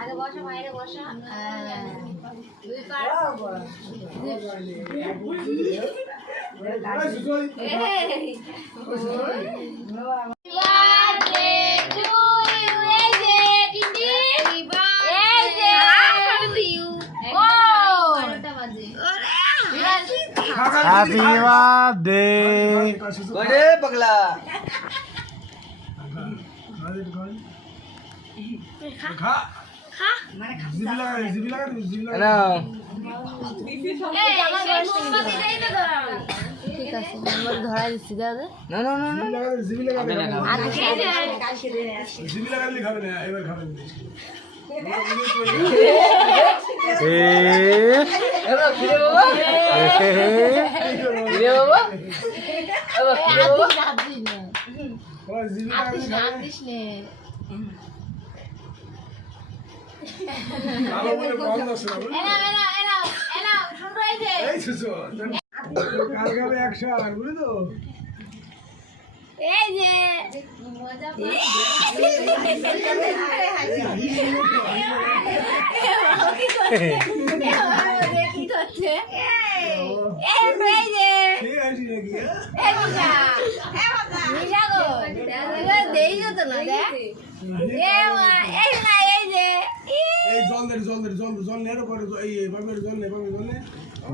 আগে বসা বাইরে বসা দুই পা Happy birthday. Gede pagla. Ano? ঠিক আছে আমরা ধরাই দিচ্ছি দাদা No. Hello, kire baba. Kire baba. Hello, kire baba. আদিস নে এই যে মজা কি করছে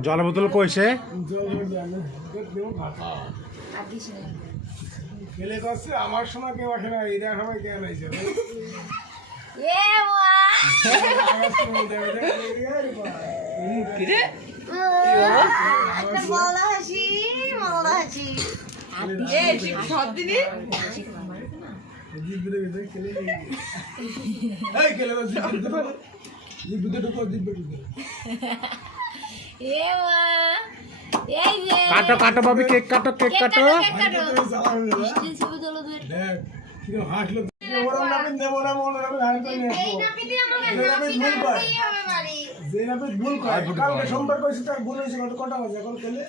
জল বোতল কইছে খেলে করছে আমার সময় কেউ আসে না এরা সবাই কেন আইছে Kire? কাটো কাটো ভাবি কেক কাটো কেক কাটো হাসলো সোমবার করেছি তার ভুল হয়েছে কটা বাজে এখন খেলে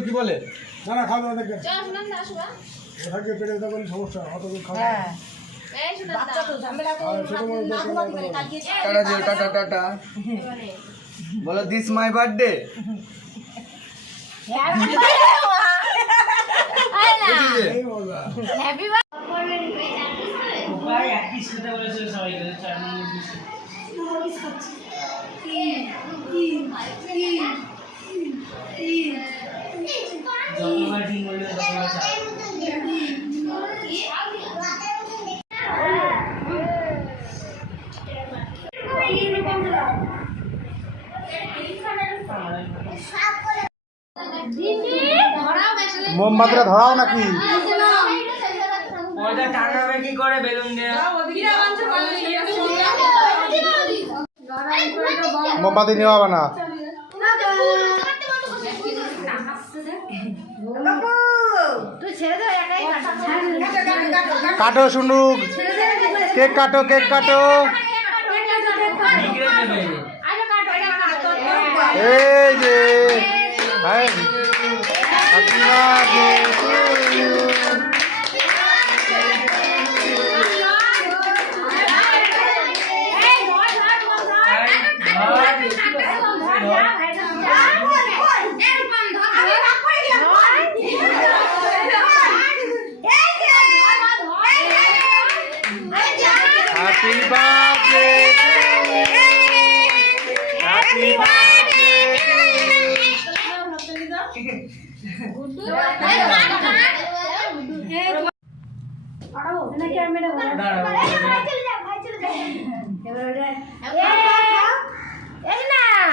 কি বলে না খাওয়া দাওয়া দেখে পেটে সমস্যা অত খাওয়া টাটা বলো দিস মাই বার্থডে মোমবাতিটা ধরাও নাকি ওটা টাঙাবে কি করে বেলুন দিয়ে মোমবাতি নেওয়া না কাটো শুনু কেক কাটো কেক কাটো এই যে happy birthday to you Happy birthday to you. Happy birthday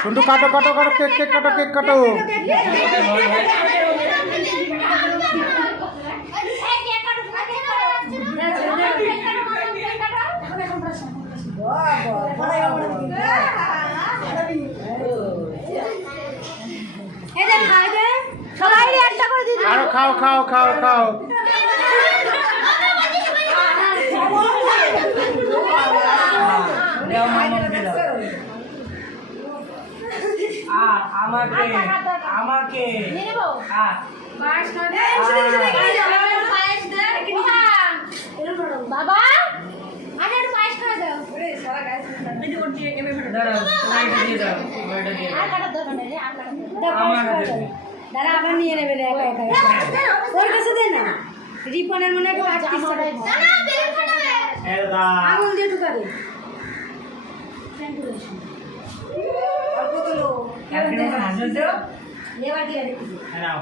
শুনু কাটো কাটো কাটো কেক কেক কাটো কেক কাটো আরো খাও খাও খাও খাও আমাকে আমাকে নিয়ে নেবো হ্যাঁ পায়েস খাওয়া দে পায়েস দে বাবা আরে একটু পায়েস খাওয়া দাও দাঁড়াও তুমি এটা দিয়ে দাও তুমি এটা দিয়ে আর দাও কাটার দরকার নেই রে, আর কাটার দরকার নেই। আমার হাতে দে। দাঁড়া আবার নিয়ে নেবে রে একা একা ওর কাছে দে না রিপনের মনে একটু আটকে না না বের করে দে। আঙুল দিয়ে ঢুকা দে অল্প তোলো একদিন মতো হাসতে দাও এবার দিয়ে দেখি নাও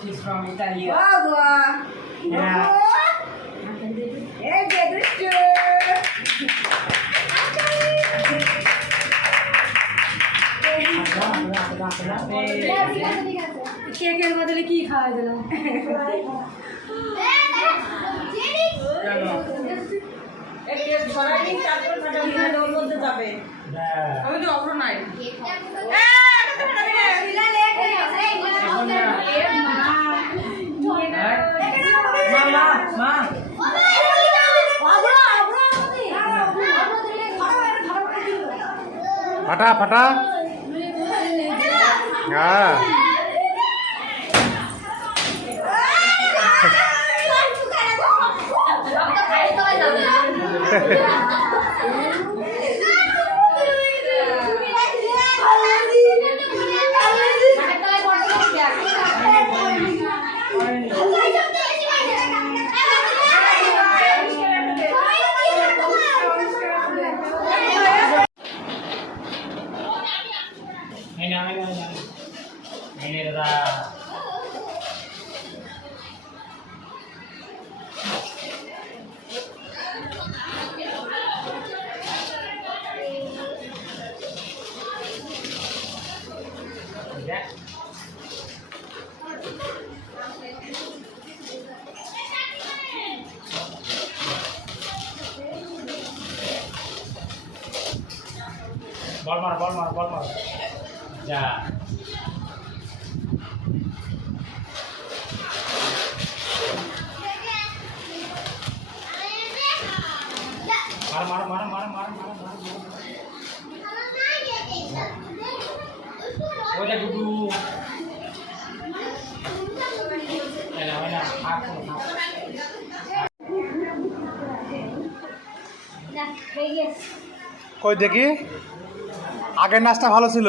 She's from Italy. বাবা Yeah. এই যে দুষ্টু ঠিক আছে ঠিক আছে কেকের বদলে কি খাওয়াই দিলাম আমি তো অপর নাই মা মা ফাটা ফাটা হ্যাঁ ini dadah bol mar ya mar udah duduk enak aku কই দেখি আগের নাচটা ভালো ছিল